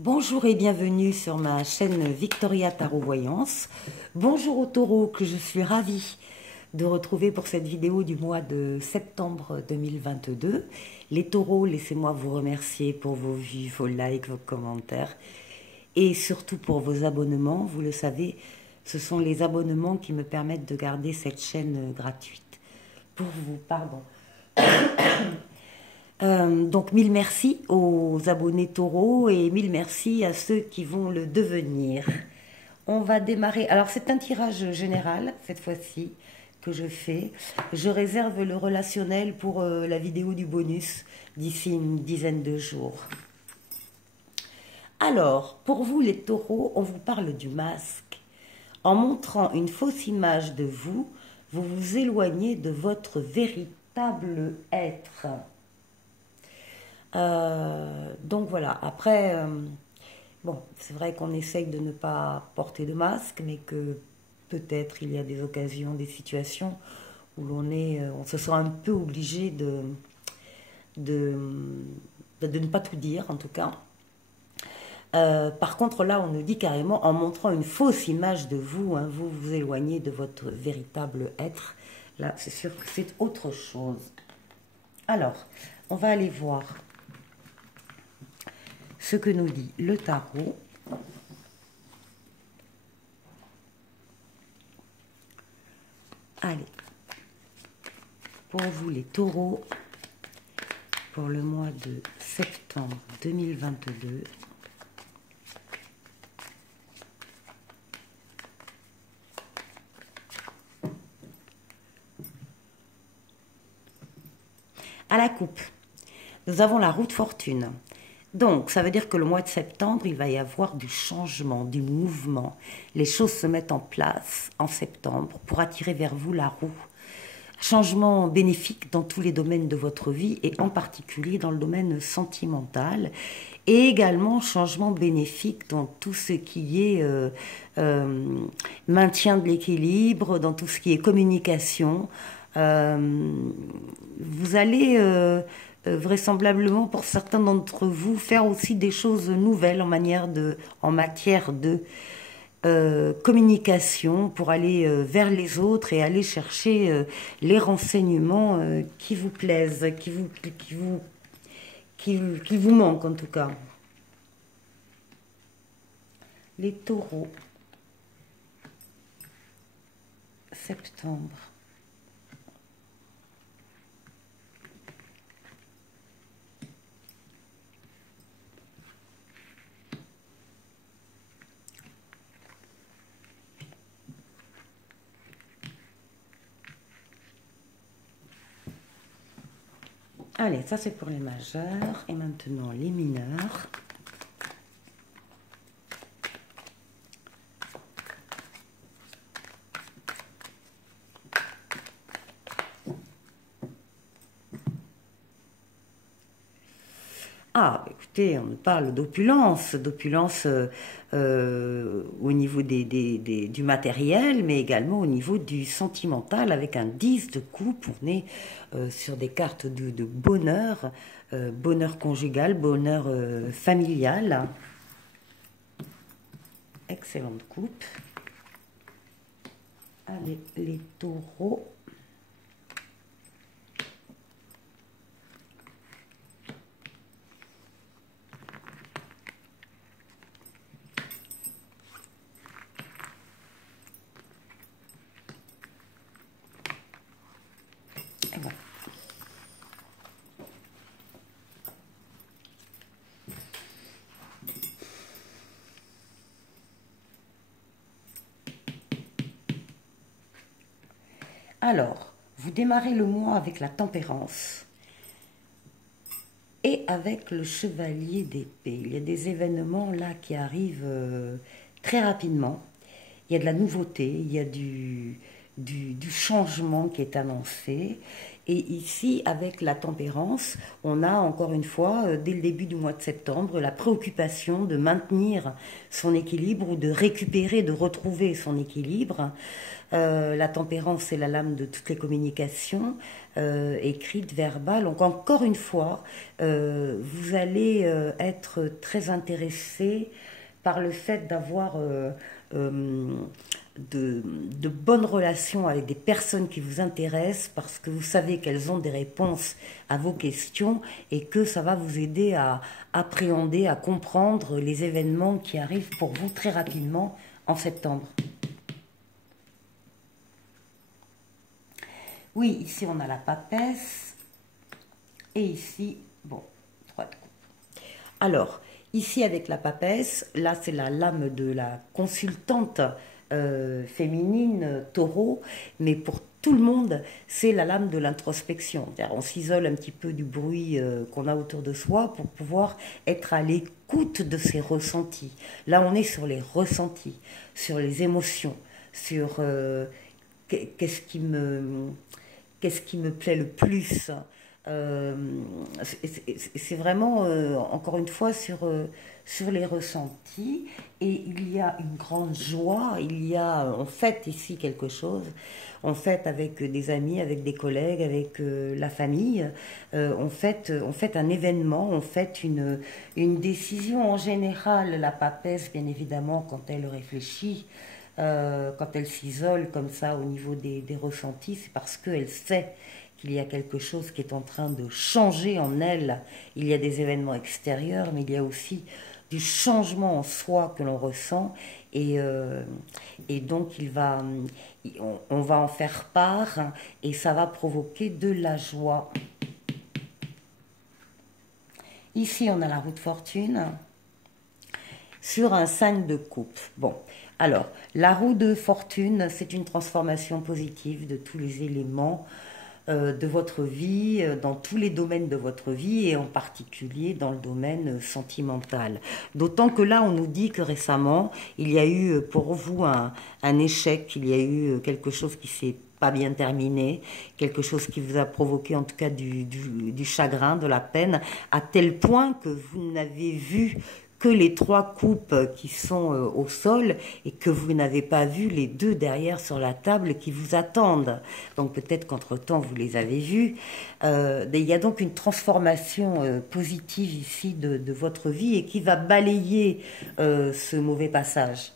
Bonjour et bienvenue sur ma chaîne Victoria Tarot Voyance. Bonjour aux taureaux que je suis ravie de retrouver pour cette vidéo du mois de septembre 2022. Les taureaux, laissez-moi vous remercier pour vos vues, vos likes, vos commentaires et surtout pour vos abonnements. Vous le savez, ce sont les abonnements qui me permettent de garder cette chaîne gratuite. Pour vous, pardon. Donc mille merci aux abonnés taureaux et mille merci à ceux qui vont le devenir. On va démarrer. Alors c'est un tirage général cette fois-ci que je fais. Je réserve le relationnel pour la vidéo du bonus d'ici une dizaine de jours. Alors, pour vous les taureaux, on vous parle du masque. En montrant une fausse image de vous, vous vous éloignez de votre véritable être. Donc voilà, après, bon, c'est vrai qu'on essaye de ne pas porter de masque, mais que peut-être il y a des occasions, des situations où on se sent un peu obligé de, de ne pas tout dire, en tout cas. Par contre, là, on nous dit carrément, en montrant une fausse image de vous, hein, vous vous éloignez de votre véritable être. Là, c'est sûr que c'est autre chose. Alors, on va aller voir ce que nous dit le tarot. Allez, pour vous les taureaux, pour le mois de septembre 2022, à la coupe, nous avons la roue de fortune. Donc, ça veut dire que le mois de septembre, il va y avoir du changement, du mouvement. Les choses se mettent en place en septembre pour attirer vers vous la roue. Changement bénéfique dans tous les domaines de votre vie et en particulier dans le domaine sentimental. Et également changement bénéfique dans tout ce qui est maintien de l'équilibre, dans tout ce qui est communication. Vous allez vraisemblablement pour certains d'entre vous faire aussi des choses nouvelles en matière de communication pour aller vers les autres et aller chercher les renseignements qui vous plaisent, qui vous manquent en tout cas. Les taureaux, septembre. Allez, ça c'est pour les majeurs. Et maintenant les mineurs. Ah, écoutez, on parle d'opulence au niveau du matériel, mais également au niveau du sentimental, avec un 10 de coupe. On est sur des cartes de bonheur, bonheur conjugal, bonheur familial. Excellente coupe. Allez, les taureaux. Et voilà. Alors, vous démarrez le mois avec la tempérance et avec le chevalier d'épée. Il y a des événements là qui arrivent très rapidement. Il y a de la nouveauté, il y a du changement qui est annoncé. Et ici, avec la tempérance, on a encore une fois, dès le début du mois de septembre, la préoccupation de maintenir son équilibre ou de récupérer, de retrouver son équilibre. La tempérance, c'est la lame de toutes les communications, écrites, verbales. Donc encore une fois, vous allez être très intéressé par le fait d'avoir de bonnes relations avec des personnes qui vous intéressent parce que vous savez qu'elles ont des réponses à vos questions et que ça va vous aider à appréhender, à comprendre les événements qui arrivent pour vous très rapidement en septembre. Oui, ici on a la papesse et ici, bon, 3 de coupe. Alors, ici avec la papesse, là c'est la lame de la consultante féminine, taureau, mais pour tout le monde, c'est la lame de l'introspection. On s'isole un petit peu du bruit qu'on a autour de soi pour pouvoir être à l'écoute de ses ressentis. Là, on est sur les ressentis, sur les émotions, sur qu'est-ce qui me plaît le plus. C'est vraiment, encore une fois, sur les ressentis. Et il y a une grande joie, on fête ici quelque chose, on fête avec des amis, avec des collègues, avec la famille, on fête un événement, on fête une décision. En général, la papesse, bien évidemment, quand elle réfléchit, quand elle s'isole comme ça au niveau des ressentis, c'est parce qu'elle sait qu'il y a quelque chose qui est en train de changer en elle. Il y a des événements extérieurs, mais il y a aussi du changement en soi que l'on ressent. Et donc, on va en faire part et ça va provoquer de la joie. Ici, on a la roue de fortune sur un 5 de coupe. Bon, alors, la roue de fortune, c'est une transformation positive de tous les éléments de votre vie, dans tous les domaines de votre vie et en particulier dans le domaine sentimental. D'autant que là, on nous dit que récemment, il y a eu pour vous un échec, il y a eu quelque chose qui s'est pas bien terminé, quelque chose qui vous a provoqué en tout cas du chagrin, de la peine, à tel point que vous n'avez vu que les 3 coupes qui sont au sol et que vous n'avez pas vu les 2 derrière sur la table qui vous attendent. Donc peut-être qu'entre-temps vous les avez vues. Il y a donc une transformation positive ici de votre vie et qui va balayer ce mauvais passage.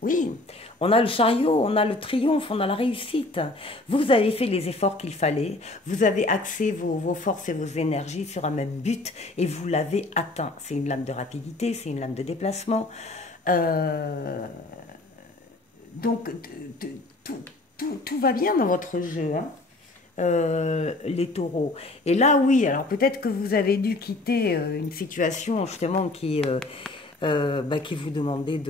Oui, on a le chariot, on a le triomphe, on a la réussite. Vous avez fait les efforts qu'il fallait, vous avez axé vos forces et vos énergies sur un même but et vous l'avez atteint. C'est une lame de rapidité, c'est une lame de déplacement. Donc, tout va bien dans votre jeu, hein, les taureaux. Et là, oui, alors peut-être que vous avez dû quitter une situation justement qui vous demandait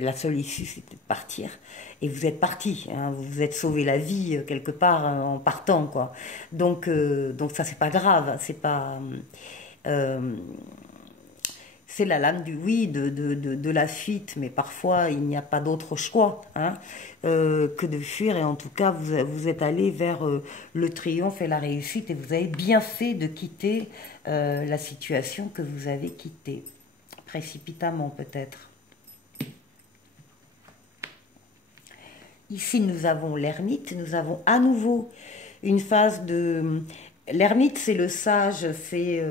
la seule issue c'était de partir et vous êtes parti, hein, vous vous êtes sauvé la vie quelque part en partant quoi. Donc ça c'est pas grave, c'est pas c'est la lame du oui de la fuite, mais parfois il n'y a pas d'autre choix hein, que de fuir et en tout cas vous êtes allé vers le triomphe et la réussite et vous avez bien fait de quitter la situation que vous avez quittée. Précipitamment peut-être. Ici nous avons l'ermite, nous avons à nouveau une phase de... L'ermite c'est le sage, c'est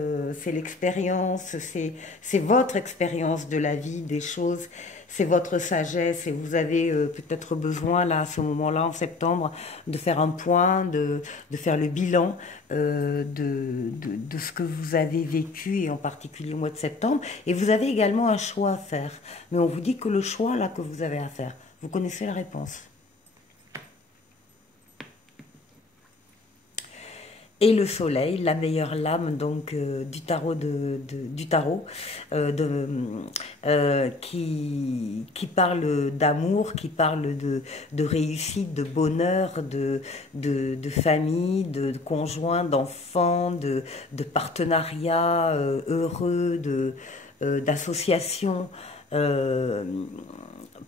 l'expérience, c'est votre expérience de la vie, des choses, c'est votre sagesse et vous avez peut-être besoin là à ce moment-là en septembre de faire un point, de faire le bilan de ce que vous avez vécu et en particulier au mois de septembre et vous avez également un choix à faire mais on vous dit que le choix là que vous avez à faire, vous connaissez la réponse. Et le soleil, la meilleure lame donc du tarot qui parle d'amour, qui parle de réussite, de bonheur, de famille, de conjoint, d'enfants, de partenariats heureux, d'associations. euh,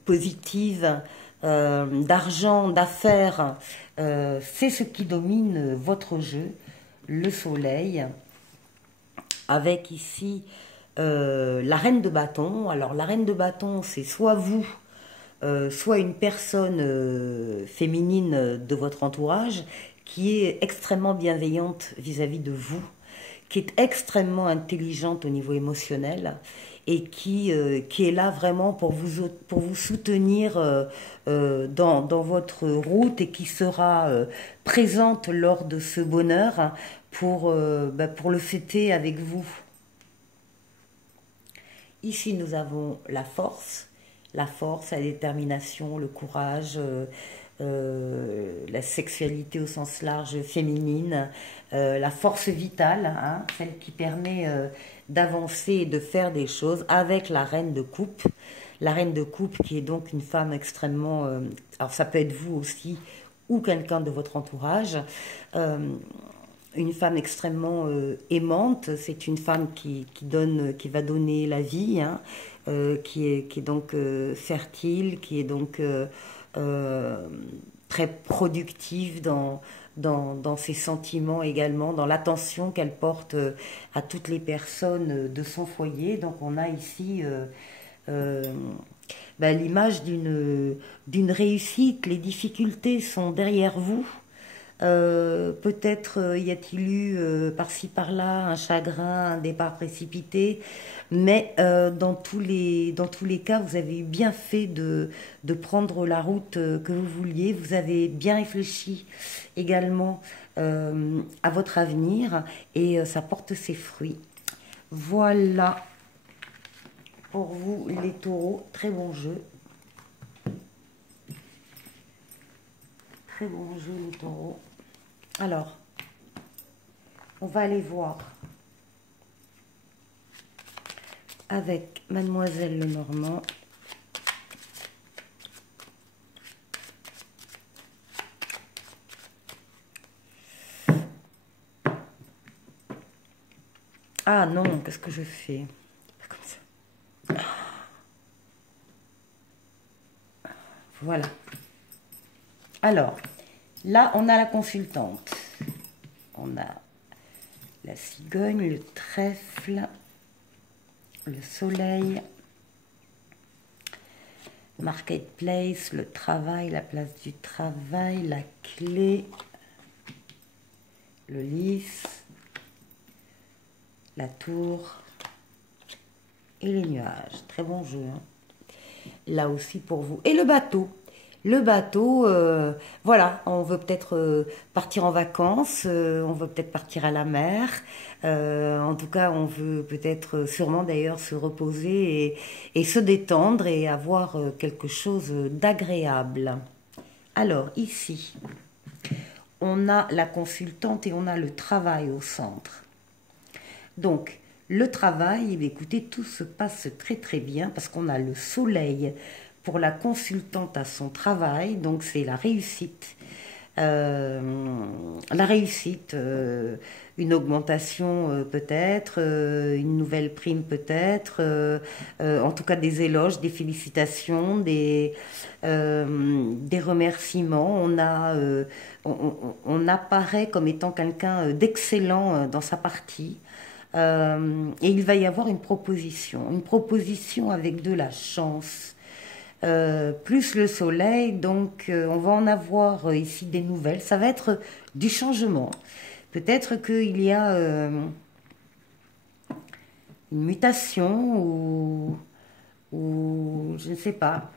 positive, d'argent, d'affaires, c'est ce qui domine votre jeu, le soleil, avec ici la reine de bâton. Alors la reine de bâton, c'est soit vous, soit une personne féminine de votre entourage qui est extrêmement bienveillante vis-à-vis de vous, qui est extrêmement intelligente au niveau émotionnel et qui est là vraiment pour vous soutenir dans votre route et qui sera présente lors de ce bonheur hein, pour le fêter avec vous. Ici, nous avons la force, la détermination, le courage, la sexualité au sens large féminine, la force vitale, hein, celle qui permet d'avancer et de faire des choses avec la reine de coupe. La reine de coupe qui est donc une femme extrêmement... alors ça peut être vous aussi ou quelqu'un de votre entourage. Une femme extrêmement aimante, c'est une femme qui va donner la vie, hein, qui est donc fertile, qui est donc très productive dans ses sentiments également, dans l'attention qu'elle porte à toutes les personnes de son foyer. Donc on a ici l'image d'une réussite, les difficultés sont derrière vous. Peut-être y a-t-il eu par-ci par-là un chagrin, un départ précipité, mais dans tous les cas, vous avez bien fait de prendre la route que vous vouliez. Vous avez bien réfléchi également à votre avenir et ça porte ses fruits. Voilà pour vous les taureaux, très bon jeu. Très bon jeu les taureaux. Alors, on va aller voir avec Mademoiselle Lenormand. Ah non, qu'est-ce que je fais? Comme ça. Voilà. Alors, là, on a la consultante. On a la cigogne, le trèfle, le soleil, marketplace, le travail, la place du travail, la clé, le lys, la tour et les nuages. Très bon jeu. Hein. Là aussi pour vous. Et le bateau. Le bateau, voilà, on veut peut-être partir en vacances, on veut peut-être partir à la mer, en tout cas on veut peut-être sûrement d'ailleurs se reposer et se détendre et avoir quelque chose d'agréable. Alors ici, on a la consultante et on a le travail au centre. Donc, le travail, écoutez, tout se passe très très bien parce qu'on a le soleil pour la consultante à son travail, donc c'est la réussite. Une augmentation peut-être, une nouvelle prime peut-être, en tout cas des éloges, des félicitations, des remerciements. On apparaît comme étant quelqu'un d'excellent dans sa partie. Et il va y avoir une proposition avec de la chance. Plus le soleil, donc on va en avoir ici des nouvelles. Ça va être du changement. Peut-être qu'il y a une mutation ou je ne sais pas,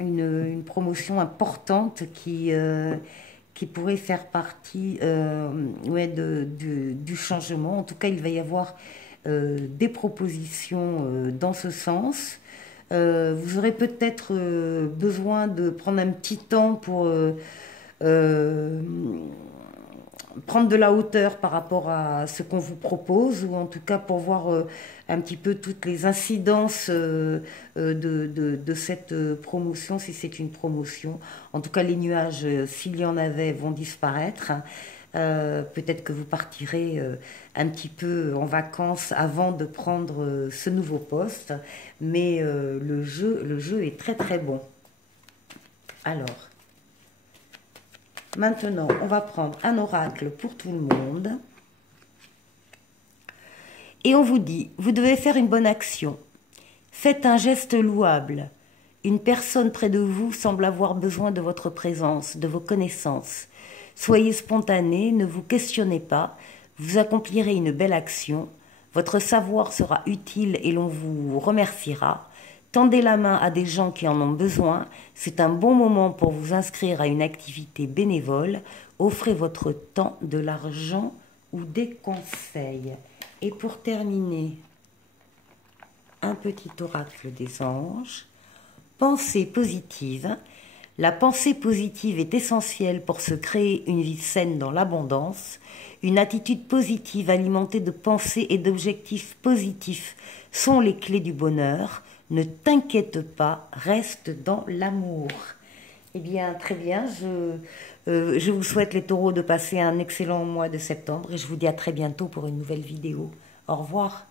une promotion importante qui pourrait faire partie du changement. En tout cas, il va y avoir des propositions dans ce sens. Vous aurez peut-être besoin de prendre un petit temps pour prendre de la hauteur par rapport à ce qu'on vous propose, ou en tout cas pour voir un petit peu toutes les incidences de cette promotion, si c'est une promotion. En tout cas, les nuages, s'il y en avait, vont disparaître. Peut-être que vous partirez un petit peu en vacances avant de prendre ce nouveau poste, mais le jeu est très très bon. Alors, maintenant, on va prendre un oracle pour tout le monde. Et on vous dit, vous devez faire une bonne action. Faites un geste louable. Une personne près de vous semble avoir besoin de votre présence, de vos connaissances. Soyez spontané, ne vous questionnez pas, vous accomplirez une belle action, votre savoir sera utile et l'on vous remerciera. Tendez la main à des gens qui en ont besoin, c'est un bon moment pour vous inscrire à une activité bénévole, offrez votre temps, de l'argent ou des conseils. Et pour terminer, un petit oracle des anges. Pensée positive. La pensée positive est essentielle pour se créer une vie saine dans l'abondance. Une attitude positive alimentée de pensées et d'objectifs positifs sont les clés du bonheur. Ne t'inquiète pas, reste dans l'amour. Eh bien, très bien, je vous souhaite les taureaux de passer un excellent mois de septembre et je vous dis à très bientôt pour une nouvelle vidéo. Au revoir.